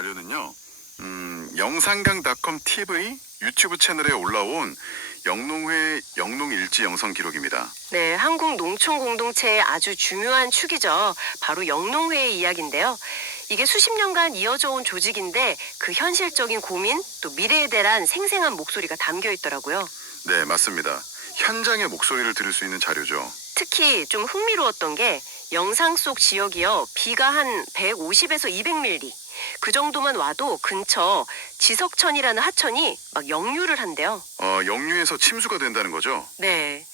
자료는요. 영상강.com TV 유튜브 채널에 올라온 영농회 영농일지 영상 기록입니다. 네, 한국 농촌 공동체의 아주 중요한 축이죠. 바로 영농회의 이야기인데요. 이게 수십 년간 이어져 온 조직인데 그 현실적인 고민, 또 미래에 대한 생생한 목소리가 담겨 있더라고요. 네, 맞습니다. 현장의 목소리를 들을 수 있는 자료죠. 특히 좀 흥미로웠던 게 영상 속 지역이요. 비가 한 150에서 200mm 그 정도만 와도 근처 지석천이라는 하천이 막 역류를 한대요. 역류해서 침수가 된다는 거죠? 네.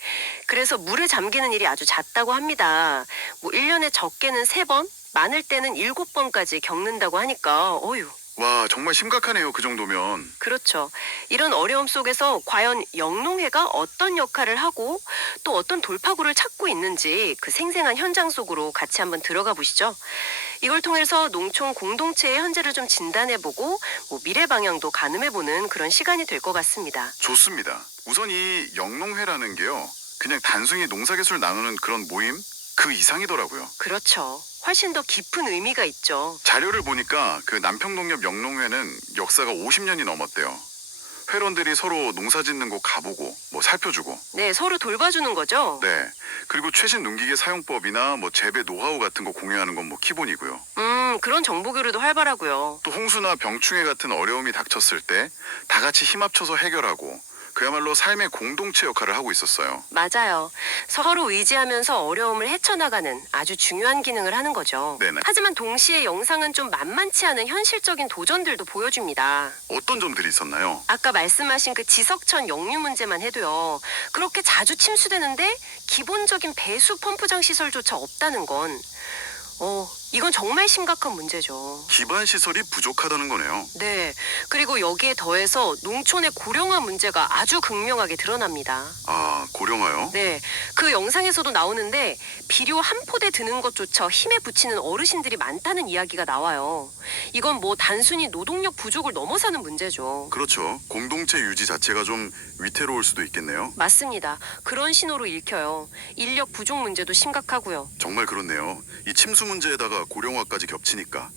그래서 물에 잠기는 일이 아주 잦다고 합니다. 뭐 1년에 적게는 3번, 많을 때는 7번까지 겪는다고 하니까 어휴. 와, 정말 심각하네요. 그 정도면. 그렇죠. 이런 어려움 속에서 과연 영농회가 어떤 역할을 하고 또 어떤 돌파구를 찾고 있는지 그 생생한 현장 속으로 같이 한번 들어가 보시죠. 이걸 통해서 농촌 공동체의 현재를 좀 진단해보고 뭐 미래 방향도 가늠해보는 그런 시간이 될 것 같습니다. 좋습니다. 우선 이 영농회라는 게요. 그냥 단순히 농사기술 나누는 그런 모임 그 이상이더라고요. 그렇죠. 훨씬 더 깊은 의미가 있죠. 자료를 보니까 그 남평농협 영농회는 역사가 50년이 넘었대요. 회원들이 서로 농사 짓는 곳 가보고 뭐 살펴주고. 네, 서로 돌봐주는 거죠. 네. 그리고 최신 농기계 사용법이나 뭐 재배 노하우 같은 거 공유하는 건 뭐 기본이고요. 그런 정보 교류도 활발하고요. 또 홍수나 병충해 같은 어려움이 닥쳤을 때 다 같이 힘 합쳐서 해결하고 그야말로 삶의 공동체 역할을 하고 있었어요. 맞아요. 서로 의지하면서 어려움을 헤쳐나가는 아주 중요한 기능을 하는 거죠. 네네. 하지만 동시에 영상은 좀 만만치 않은 현실적인 도전들도 보여줍니다. 어떤 점들이 있었나요? 아까 말씀하신 그 지석천 역류 문제만 해도요. 그렇게 자주 침수되는데 기본적인 배수 펌프장 시설조차 없다는 건 이건 정말 심각한 문제죠. 기반 시설이 부족하다는 거네요. 네. 그리고 여기에 더해서 농촌의 고령화 문제가 아주 극명하게 드러납니다. 아, 고령화요? 네. 그 영상에서도 나오는데 비료 한 포대 드는 것조차 힘에 부치는 어르신들이 많다는 이야기가 나와요. 이건 뭐 단순히 노동력 부족을 넘어서는 문제죠. 그렇죠. 공동체 유지 자체가 좀 위태로울 수도 있겠네요. 맞습니다. 그런 신호로 읽혀요. 인력 부족 문제도 심각하고요. 정말 그렇네요. 이 침수 문제에다가 고령화까지 겹치니까.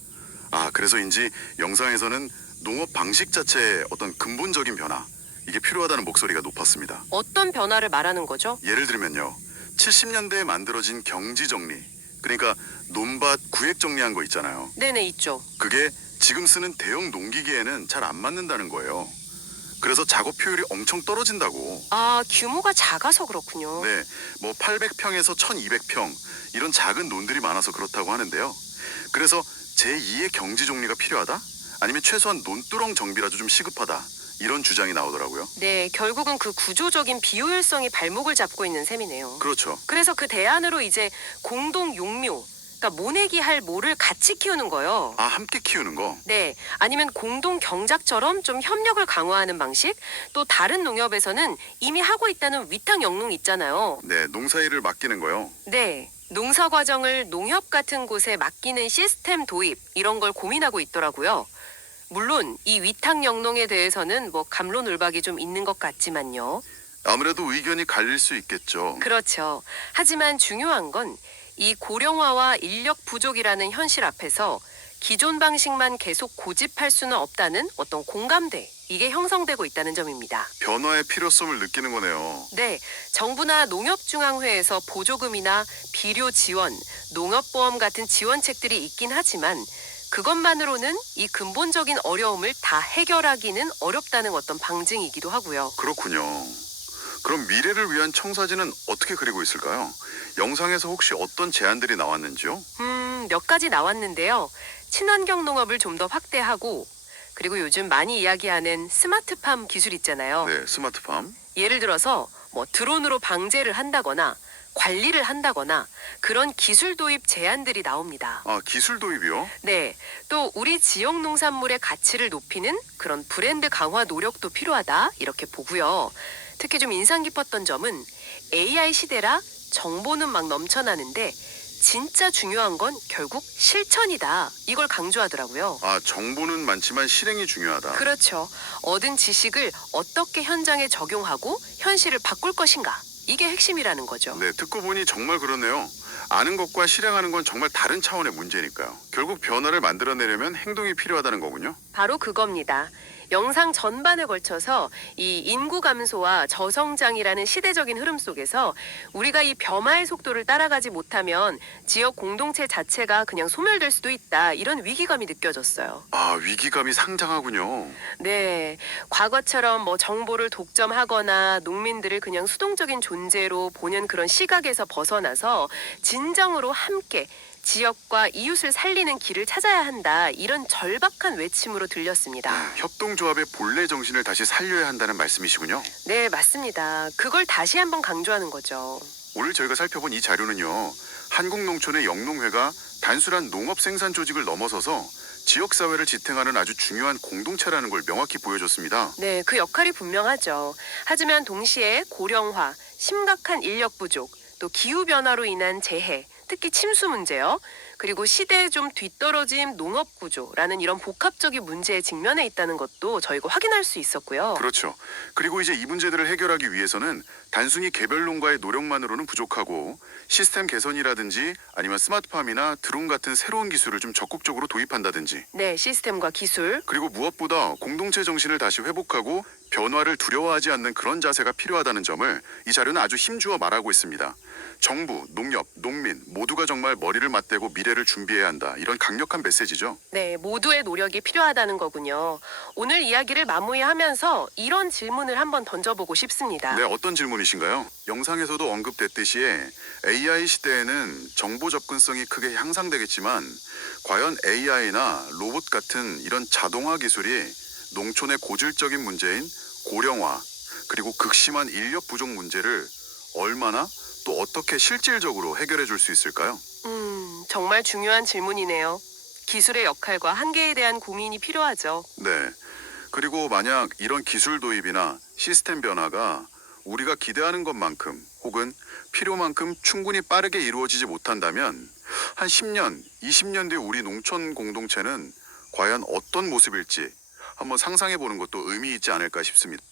아, 그래서인지 영상에서는 농업 방식 자체의 어떤 근본적인 변화, 이게 필요하다는 목소리가 높았습니다. 어떤 변화를 말하는 거죠? 예를 들면요. 70년대에 만들어진 경지 정리, 그러니까 논밭 구획 정리한 거 있잖아요. 네네, 있죠. 그게 지금 쓰는 대형 농기계에는 잘 안 맞는다는 거예요. 그래서 작업 효율이 엄청 떨어진다고. 아, 규모가 작아서 그렇군요. 네, 뭐 800평에서 1200평 이런 작은 논들이 많아서 그렇다고 하는데요. 그래서 제2의 경지 정리가 필요하다? 아니면 최소한 논두렁 정비라도 좀 시급하다? 이런 주장이 나오더라고요. 네, 결국은 그 구조적인 비효율성이 발목을 잡고 있는 셈이네요. 그렇죠. 그래서 그 대안으로 이제 공동 용묘, 그러니까 모내기 할 모를 같이 키우는 거요. 아, 함께 키우는 거? 네, 아니면 공동 경작처럼 좀 협력을 강화하는 방식. 또 다른 농협에서는 이미 하고 있다는 위탁 영농 있잖아요. 네, 농사일을 맡기는 거요. 네, 농사 과정을 농협 같은 곳에 맡기는 시스템 도입 이런 걸 고민하고 있더라고요. 물론 이 위탁 영농에 대해서는 뭐 갑론을박이 좀 있는 것 같지만요. 아무래도 의견이 갈릴 수 있겠죠. 그렇죠. 하지만 중요한 건 이 고령화와 인력 부족이라는 현실 앞에서 기존 방식만 계속 고집할 수는 없다는 어떤 공감대, 이게 형성되고 있다는 점입니다. 변화의 필요성을 느끼는 거네요. 네, 정부나 농협중앙회에서 보조금이나 비료 지원, 농업보험 같은 지원책들이 있긴 하지만 그것만으로는 이 근본적인 어려움을 다 해결하기는 어렵다는 어떤 방증이기도 하고요. 그렇군요. 그럼 미래를 위한 청사진은 어떻게 그리고 있을까요? 영상에서 혹시 어떤 제안들이 나왔는지요? 몇 가지 나왔는데요. 친환경 농업을 좀 더 확대하고, 그리고 요즘 많이 이야기하는 스마트팜 기술 있잖아요. 네, 스마트팜. 예를 들어서 뭐 드론으로 방제를 한다거나 관리를 한다거나 그런 기술 도입 제안들이 나옵니다. 아, 기술 도입이요? 네, 또 우리 지역 농산물의 가치를 높이는 그런 브랜드 강화 노력도 필요하다 이렇게 보고요. 특히 좀 인상 깊었던 점은 AI 시대라 정보는 막 넘쳐나는데 진짜 중요한 건 결국 실천이다. 이걸 강조하더라고요. 아, 정보는 많지만 실행이 중요하다. 그렇죠. 얻은 지식을 어떻게 현장에 적용하고 현실을 바꿀 것인가. 이게 핵심이라는 거죠. 네, 듣고 보니 정말 그러네요. 아는 것과 실행하는 건 정말 다른 차원의 문제니까요. 결국 변화를 만들어내려면 행동이 필요하다는 거군요. 바로 그겁니다. 영상 전반에 걸쳐서 이 인구 감소와 저성장이라는 시대적인 흐름 속에서 우리가 이 변화의 속도를 따라가지 못하면 지역 공동체 자체가 그냥 소멸될 수도 있다. 이런 위기감이 느껴졌어요. 아, 위기감이 상당하군요. 네. 과거처럼 뭐 정보를 독점하거나 농민들을 그냥 수동적인 존재로 보는 그런 시각에서 벗어나서 진정으로 함께 지역과 이웃을 살리는 길을 찾아야 한다. 이런 절박한 외침으로 들렸습니다. 협동조합의 본래 정신을 다시 살려야 한다는 말씀이시군요. 네, 맞습니다. 그걸 다시 한번 강조하는 거죠. 오늘 저희가 살펴본 이 자료는요. 한국농촌의 영농회가 단순한 농업 생산 조직을 넘어서서 지역사회를 지탱하는 아주 중요한 공동체라는 걸 명확히 보여줬습니다. 네, 그 역할이 분명하죠. 하지만 동시에 고령화, 심각한 인력 부족, 또 기후변화로 인한 재해, 특히 침수 문제요. 그리고 시대에 좀 뒤떨어진 농업 구조라는 이런 복합적인 문제에 직면해 있다는 것도 저희가 확인할 수 있었고요. 그렇죠. 그리고 이제 이 문제들을 해결하기 위해서는 단순히 개별 농가의 노력만으로는 부족하고 시스템 개선이라든지 아니면 스마트팜이나 드론 같은 새로운 기술을 좀 적극적으로 도입한다든지 네, 시스템과 기술. 그리고 무엇보다 공동체 정신을 다시 회복하고 변화를 두려워하지 않는 그런 자세가 필요하다는 점을 이 자료는 아주 힘주어 말하고 있습니다. 정부, 농협, 농민 모두가 정말 머리를 맞대고 미래를 준비해야 한다. 이런 강력한 메시지죠. 네, 모두의 노력이 필요하다는 거군요. 오늘 이야기를 마무리하면서 이런 질문을 한번 던져보고 싶습니다. 네, 어떤 질문이신가요? 영상에서도 언급됐듯이 AI 시대에는 정보 접근성이 크게 향상되겠지만 과연 AI나 로봇 같은 이런 자동화 기술이 농촌의 고질적인 문제인 고령화 그리고 극심한 인력 부족 문제를 얼마나 또 어떻게 실질적으로 해결해 줄 수 있을까요? 정말 중요한 질문이네요. 기술의 역할과 한계에 대한 고민이 필요하죠. 네. 그리고 만약 이런 기술 도입이나 시스템 변화가 우리가 기대하는 것만큼 혹은 필요만큼 충분히 빠르게 이루어지지 못한다면 한 10년, 20년 뒤 우리 농촌 공동체는 과연 어떤 모습일지 한번 상상해 보는 것도 의미 있지 않을까 싶습니다.